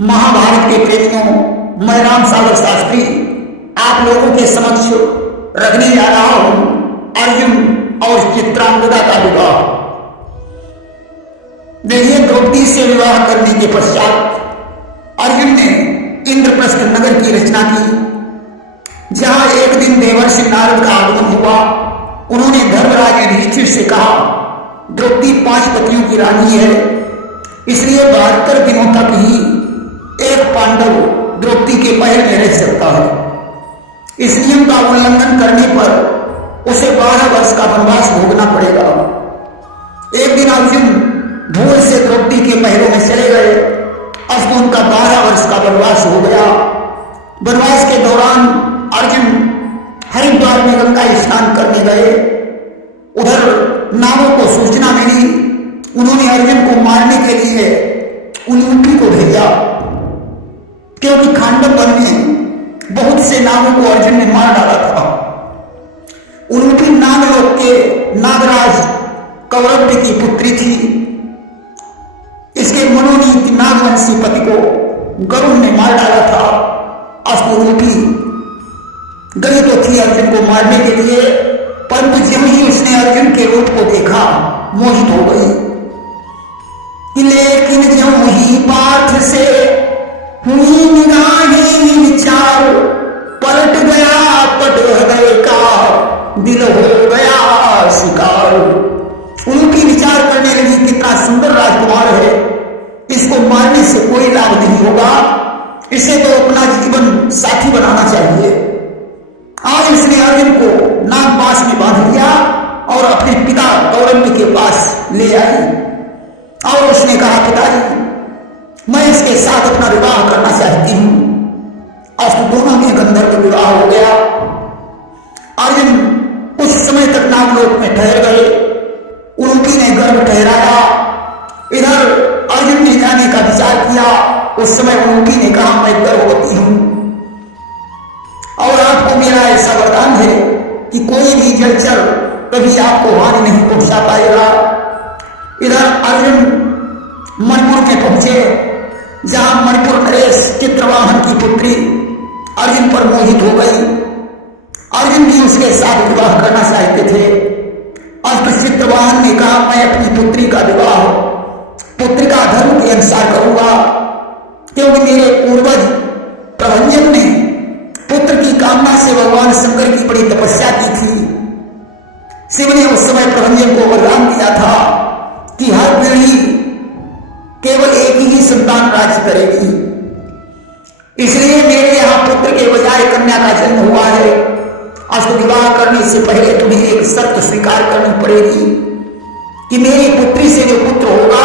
महाभारत के प्रेमियों, मैं राम सागर शास्त्री आप लोगों के समक्ष रखने जा रहा हूं अर्जुन और चित्रांगदा का विवाह। देखिए, द्रौपदी से विवाह करने के पश्चात अर्जुन ने इंद्रप्रस्थ नगर की रचना की, जहां एक दिन देवर्षि नारद का आगमन हुआ। उन्होंने धर्मराज युधिष्ठिर से कहा, द्रौपदी 5 पतियों की रानी है, इसलिए 72 दिनों तक ही एक पांडव द्रौपदी के महल में रह सकता है। इस नियम का उल्लंघन करने पर उसे 12 वर्ष का वनवास भोगना पड़ेगा। एक दिन अर्जुन भूल से द्रौपदी के महलों में चले गए। अब उनका 12 वर्ष का वनवास हो गया। वनवास के दौरान अर्जुन हरिद्वार में गंगा स्नान करने गए। उधर नागों को सूचना मिली। उन्होंने अर्जुन को मारने के लिए उलूपी को भेजा, क्योंकि खांडव वन में बहुत से नागों को अर्जुन ने मार डाला था। उलूपी नागलोक के नागराज कौरव्य की पुत्री थी। इसके मनोनीत नागवंशी पति को गरुड़ ने मार डाला था। उलूपी गई तो थी अर्जुन को मारने के लिए, परंतु जब ही उसने अर्जुन के रूप को देखा मोहित हो गई। लेकिन जब ही पार्थ से हुई निगाहें विचार, पलट गया पट हृदय का, दिल हो गया शिकार। उनकी विचार करने लगी, कितना सुंदर राजकुमार है, इसको मारने से कोई लाभ नहीं होगा, इसे तो अपना जीवन साथी बनाना चाहिए। आज उसने अर्जुन को नागपाश में बांध लिया और अपने पिता कौरव्य के पास ले आई और उसने कहा, पिताजी, मैं इसके साथ अपना विवाह करना चाहती हूं। आज तो दोनों में गंधर्व विवाह हो गया। अर्जुन कुछ समय तक नागलोक में ठहर गए। उनकी ने गर्भ ठहराया। इधर अर्जुन ने जाने का विचार किया। उस समय उनकी ने कहा, मैं गर्भवती हूं और आपको मेरा ऐसा वरदान है कि कोई भी जलचर कभी आपको हानि नहीं पहुंचा पाएगा। इधर अर्जुन मणिपुर में पहुंचे, जहां मणिपुर नरेश चित्रवाहन की पुत्री अर्जुन पर मोहित हो गई। अर्जुन भी उसके साथ विवाह करना चाहते थे। अब चित्रवाहन ने कहा, मैं अपनी पुत्री का विवाह पुत्रिका धर्म के अनुसार करूंगा, क्योंकि मेरे पूर्वज प्रभंजन ने पुत्र की कामना से भगवान शंकर की बड़ी तपस्या की थी। शिव ने उस समय प्रभंजन को वरदान दिया था कि हर पीढ़ी केवल एक ही संतान राज्य करेगी। इसलिए मेरे यहां पुत्र के बजाय कन्या का जन्म हुआ है। आज तो विवाह करने से पहले तुम्हें एक शर्त स्वीकार करनी पड़ेगी कि मेरी पुत्री से जो पुत्र होगा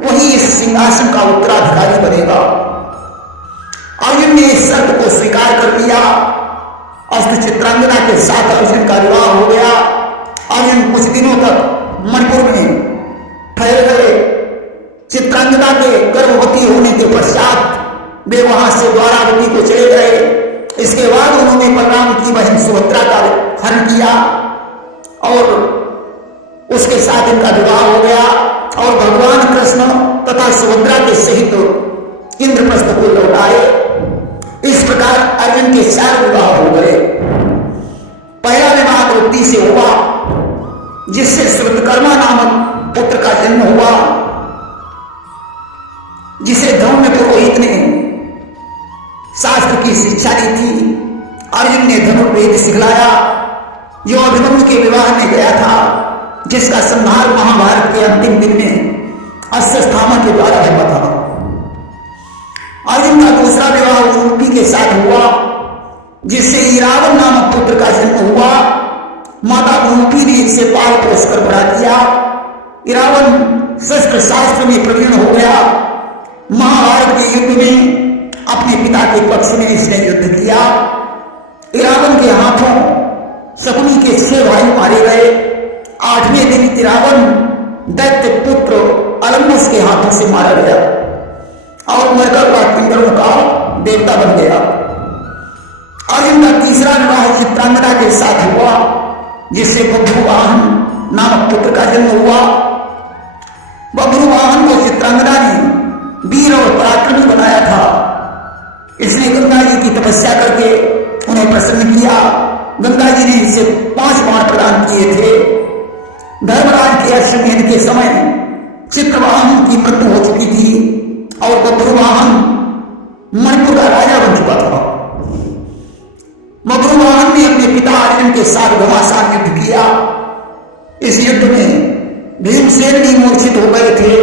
वही इस सिंहासन का उत्तराधिकारी बनेगा। अर्जुन ने इस शर्त को स्वीकार कर लिया। अस्त्र चित्रांगदा के साथ अर्जुन का विवाह हो गया। अर्जुन कुछ दिनों तक मणिपुर में ठहर गए। चित्रांगदा के गर्भवती होने के पश्चात वे वहां से द्वारावती को चले गए। इसके बाद उन्होंने बलराम की बहन सुभद्रा का हरण किया और उसके साथ इनका विवाह हो गया और भगवान कृष्ण तथा सुभद्रा के सहित इंद्रप्रस्थ को लौट आए। इस प्रकार अर्जुन के 4 विवाह हो गए। पहला विवाह द्रौपदी से हुआ, जिससे श्रुतकर्मा नामक पुत्र का जन्म हुआ, जिसे धौम्य पुरोहित ने शास्त्र की शिक्षा दी थी। अर्जुन ने धनुर्वेद सिखलाया, जो अभिमन्यु के विवाह में गया था, जिसका संहार महाभारत के अंतिम दिन में अश्वत्थामा के द्वारा हुआ था। अर्जुन का दूसरा विवाह उलूपी के साथ हुआ, जिससे इरावन नामक पुत्र का जन्म हुआ। माता उलूपी ने इसे पाल पोस कर बड़ा किया। इरावन शस्त्र शास्त्र में प्रवीण हो गया। महाभारत के युद्ध में अपने पिता के पक्ष में इसने युद्ध किया। इरावन के हाथों शकुनी के 6 भाई मारे गए। 8वें दिन इरावन दैत्य पुत्र अलम्बुस के हाथों से मारा गया और मरकर वह पिंडरों का देवता बन गया। अर्जुन का तीसरा विवाह चित्रांगदा के साथ हुआ, जिससे बभ्रुवाहन नामक पुत्र का जन्म हुआ। बभ्रुवाहन को चित्रांगदा ने वीर और पराक्रमी बनाया था। इसने गंगा जी की तपस्या करके उन्हें प्रसन्न किया। गंगा जी ने इसे 5 बाण प्रदान किए थे। धर्मराज के अश्वमेध के समय चित्रवाहन की मृत्यु हो चुकी थी और बब्रुवाहन मणिपुर का राजा बन चुका था। बब्रुवाहन ने अपने पिता अर्जुन के साथ घमासान युद्ध किया। इस युद्ध में भीमसेन भी मूर्छित हो गए थे।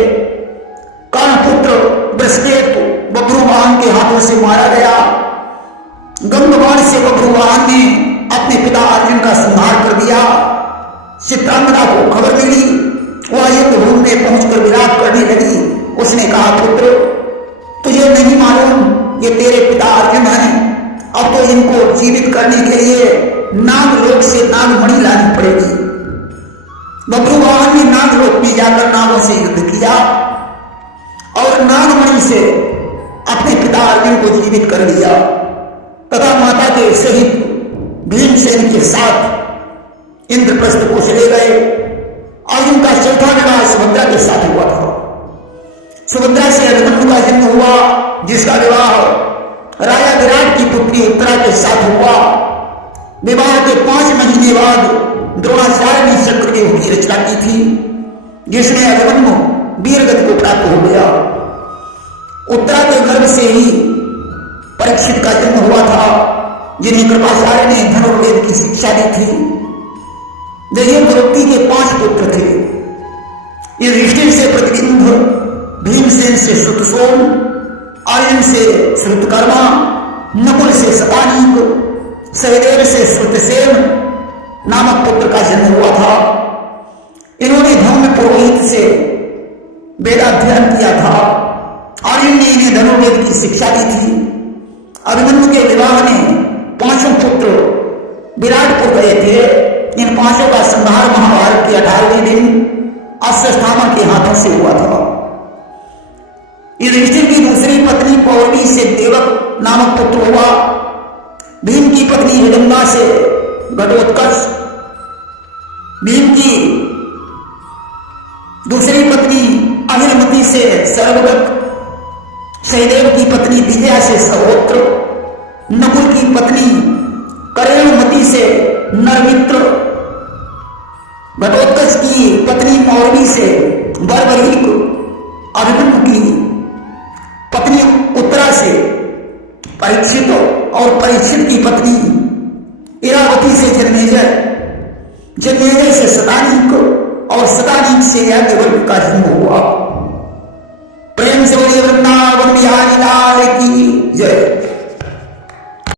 कर्णपुत्र बृहस्पति बब्रुवाहन के हाथों से मारा गया। गंगबाण से बब्रुवाहन ने अपने पिता अर्जुन का संहार कर दिया। चित्रांगदा को खबर मिली, वह युद्ध भूमि में पहुंचकर विलाप करने लगी। उसने कहा, पुत्र तुझे नहीं मालूम ये तेरे पिता अर्जुन हैं, अब तो इनको जीवित करने के लिए नागलोक से नागमणि लानी पड़ेगी। बब्रुवाहन ने नागलोक में जाकर नागों से युद्ध किया और नागमणि से अपने पिता अर्जुन को जीवित कर लिया तथा माता के सहित भीमसेन के साथ इंद्रप्रस्थ को चले गए। अर्जुन का चौथा विवाह सुभद्रा के साथ हुआ था। सुभद्रा से अभिमन्यु का जन्म हुआ, जिसका विवाह राजा विराट की पुत्री उत्तरा के साथ हुआ। विवाह के 5 महीने बाद द्रोणाचार्य ने चक्रव्यूह की रचना की थी, जिसमें अभिमन्यु वीरगति को प्राप्त हो गया। उत्तरा के गर्भ से ही परीक्षित का जन्म हुआ था, जिन्हें कृपाचार्य ने धनुर्वेद की शिक्षा दी थी। देवव्रती के 5 पुत्र थे। युधिष्ठिर से प्रतिबिंब, भीमसेन से श्रुतसोम, अर्जुन से श्रुतकर्मा, नकुल से शतानीक, सहदेव से श्रुतसेन नामक पुत्र का जन्म हुआ था। इन्होंने धर्म पुरोहित से वेदाध्ययन किया था। अर्जुन ने इन्हें धनुर्वेद की शिक्षा दी थी। अभिमन्यु के विवाह में 5 पुत्र विराटपुर गए थे। इन 5 का संहार महाभारत के 18वें दिन अश्वत्थामा के हाथों से हुआ था। युधिष्ठिर की दूसरी पत्नी पौरवी से देवक नामक पुत्र हुआ। भीम की पत्नी हिडिंबा से घटोत्कच, भीम की दूसरी पत्नी अहिरमती से सर्वगत, सहदेव की पत्नी विजया से सहोत्र, नकुल की पत्नी करेणुमती से नरमित्र, घटोत्कच की पत्नी मौरवी से बर्बरीक, अभिमन्यु की पत्नी उत्तरा से परीक्षित और परीक्षित की पत्नी इरावती से जन्मेजय, जन्मेजय से शतानीक और शतानीक से याज्ञवल्क्य का जन्म हुआ। प्रेम से बोलिए वृंदावन बिहारी